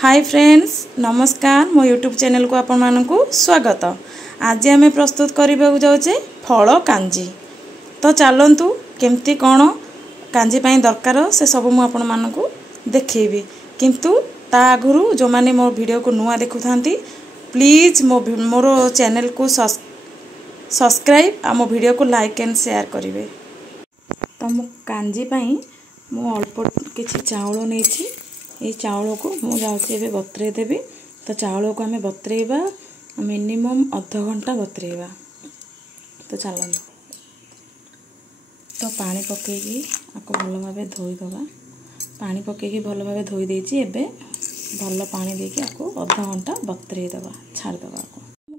Hi friends नमस्कार मो YouTube channel को आपण मानकु स्वागत। आज आम प्रस्तुत करने जाऊे फल कांजी। तो चलतु केमती कौन कांजी पाई दरकार से सब मुझे आपण मानकु देखेबी, किंतु ता आगुरु जो माने मो वीडियो को नुआ देखु थांती प्लीज मोर चैनल को सब्सक्राइब आ मो वीडियो को लाइक एंड शेयर करेंगे। तो मो कांजी पाई मु अल्प किछि चाउल नहीं, ये चाउल को मुझे बतरे देवी। तो चाउल को आम बतरेबा मिनिमम अध घंटा बतरेबा। तो चलो तो पानी पकईकी आपको भल भाव धोईदबा। पानी पकईकी भल भाव धोई देछि। एबे भल पानी देके आपको अध घंटा बतरेदबा छाड़दबा।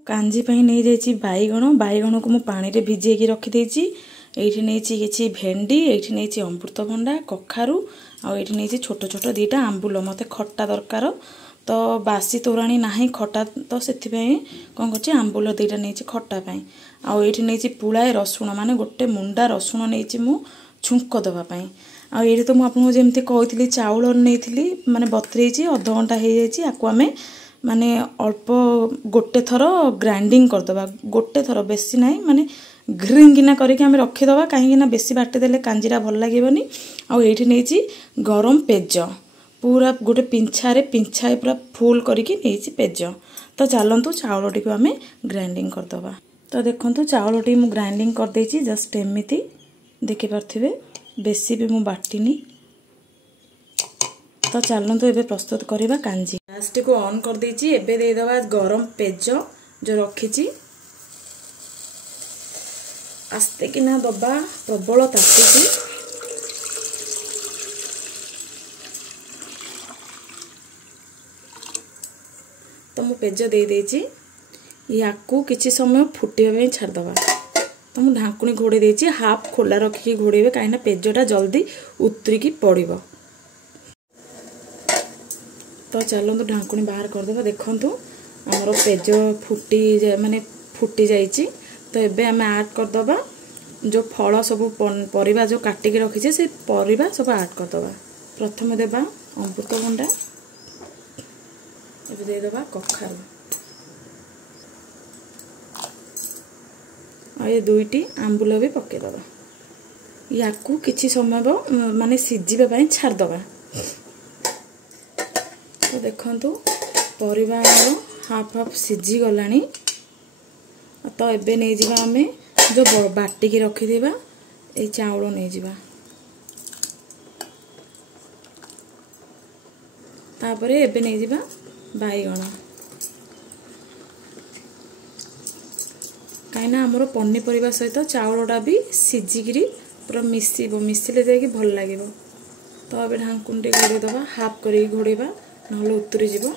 कांजी पाई नहीं जाइछि बैगण। बैगण को मु पानी रे भिजेकी रखी देछि। एठी नहीं किछि भेंडी, एठी नहीं अमृतभंडा, कखारू आ एठी नहीं छोट छोट दीटा आंबुल। मते खट्टा दरकार तो बासी तोराणी नाही खट्टा, तो सेथि पई कोन करछि आंबुल दीटा नहीं खट्टा पई। आ एठी नहीं पुलाए रसुण माने गोटे मुंडा रसुण नहीं मु छुंक दबा पई। आ एठी तो मु आपन जेमति कहथिली चाउल नैथिली माने बतरेछि अध घंटा हे जाइछि। आकु आमे माने अल्प गोटे थर ग्राइंडिंग कर दबा। गोटे थर बेसी नाही माने ग्रिंगिना करके आम रखीदबा, कहीं बेसी बाटी देले कांजीरा भल लगे। आठी नहीं गरम पेज पूरा गोटे पिंछारे पूरा फुल करके नहीं पेज। तो चलतु चाउल टी आम ग्राइंडिंग करदबा। तो देखो चाउल टी ग्राइंडिंग कर देछि जस्ट एमती देखिपे, बेसी भी मु बाटिनी। तो चलतु एबे प्रस्तुत करवा कांजी। गैस टी को ऑन कर देछि। एबे दे दबा गरम पेज जो रखी आस्ते किना दबा, प्रबल ताती। तो मु पेज दे देछि। याकू किछि समय फुटिया छाड़दबा। तो मु ढांकुणी घोड़े देछि। हाफ खोला रखिकी घोड़ेबे कहीं पेजटा जल्दी उतरिकी पड़िबो। तो चलतु ढांकुणी बाहर करदबा। देखंतु हमर पेज फुटी जाइछि। तो एबे आम ऐड करदबा जो फल सब परिबा जो काटिकी रखीचे से परिबा सब ऐड करदबा। प्रथम देबा अमृतभंडा, एबे दे देबा कखारू आ ये दुईटी आंबुल भी पकेदबा। याकू किछि समय माने सिझिबा पई छाड़दबा। तो देखंतु परिबा हाफ हाफ सिझी गलानी। तो एबे नहीं जिबा आमे जो बाटिकी रखिथिबा ए चाउल नहीं जिबा। तापरे एबे नहीं जिबा बैगण, कहीं हमर पनीपरिया सहित चाउलटा भी सिझिकी पूरा मिसिले जाकि भल लगे। तो एबे ढांकुंटे घोड़े दबा, हाफ करी घोड़ेबा नहले उतरी जिवो।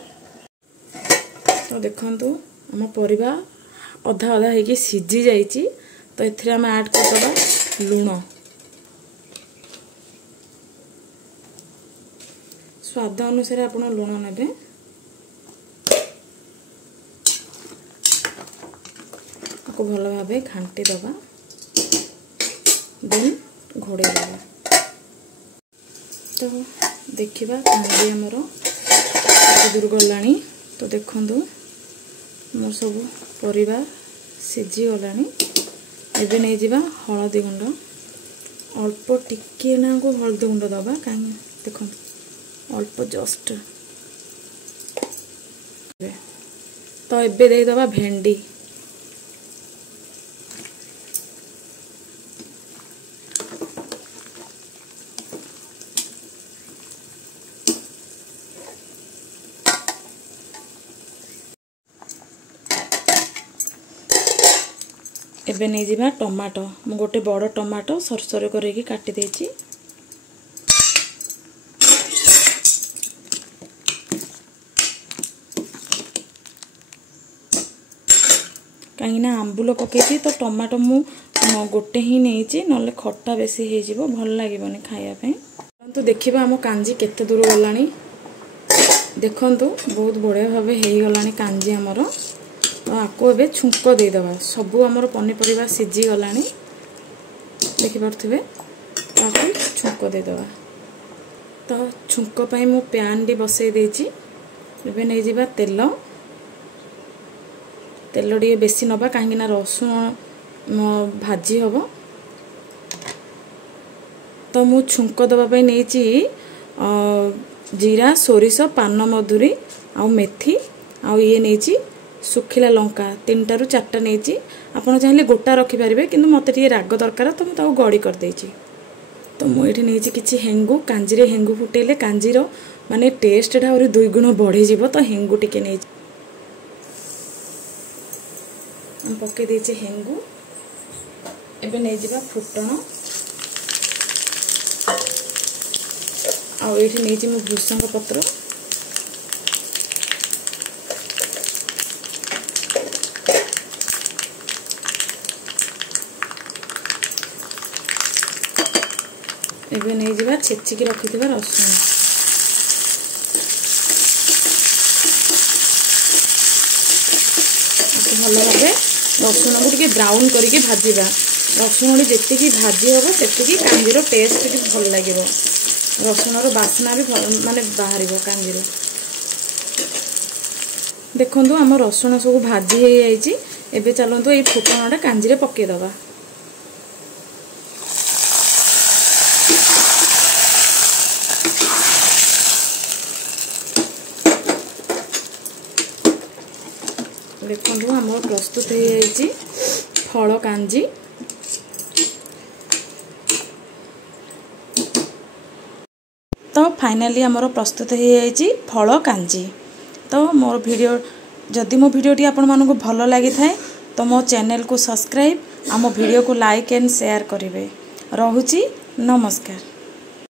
तो देखंतु हम परिबा अधा अधा होगी सिझी जाइछि। तो एथिरे हम ऐड करदबा लूण, स्वाद अनुसार आपण लूण नेबे। आपको भल भाव घांटी दबा, देन घोड़े दबा। तो देखिबा कांजी हमर दूर गलानी। तो देखंतु मोर सब परिवार सिझी गलानी। एबे नहीं जिबा हळदी गुंड, अल्प टिके ना को हळदी गुंड दबा। कहीं देखो अल्प जस्ट। तो एबे दे दबा भेंडी। एबे नहीं जिबा टमाटो। मु गोटे बड़ टमाटो सरसर करके काटी देछि। कहीं आंबुल पकई तो टमाटो मु गोटे ही नहीं नले खट्टा बेसी हो जिवो, भल लागेबनी खाया पे। तो देखिबा हम कांजी केते दूर गलानी। देखंतु बहुत बढ़िया भाव हे गलानी कांजी हमर। तो आपको एबे छुंक दे दबा। सबू आमर पनीपरिया सिझी गलानी देखिपे। तो आपको छुंक दे दबा। तो छुंक पाई मु प्यान डी बसई देछि। एबे नहीं जिबा तेल तेल टे बेसी नबा कहीं रसुण भाजी हम तो मु छुंक दवाई नहीं जीरा सोरिष पान मधुरी आ मेथी आ ये नहीं सुखिला लंका 3 ରୁ 4टा नहीं आपड़ चाहिए गोटा रखिपारे कि मत राग दरकार तो मुझे गड़ी करदे तो मुझे नहीं कि हेंगु कांजी हेंगु फुटेले कांजीर माने टेस्टा और 2 गुण बढ़ी जीव तो हेंगु टिके नहीं पके देचे हेंगु एबे नहीं जिबा फुटण आ ये नहीं मु भृषंग पत्र एबे नहीं जिबा छेचिकी रखिथिबा रसुण भल भाव रसुण को टिके ब्राउन करके भाजिबा रसुण जी भाजी हम से कांजीर टेस्ट भी भल लगे रसुणर बास्ना भी माने बाहर कांजीर देखु आम रसुण सब भाजी हो जाइए एबे चलतु ये फुटणटा कांजी पकईदबा देखु आम प्रस्तुत हो जाइए फल कांजी तो फाइनाली आमर प्रस्तुत हो जाइए फल कांजी तो मोर वीडियो जदि मो वीडियोटी आपण मानक भल लगी थाए तो मो चैनल को सब्सक्राइब आम वीडियो को लाइक एंड शेयर करेंगे। रहुची नमस्कार।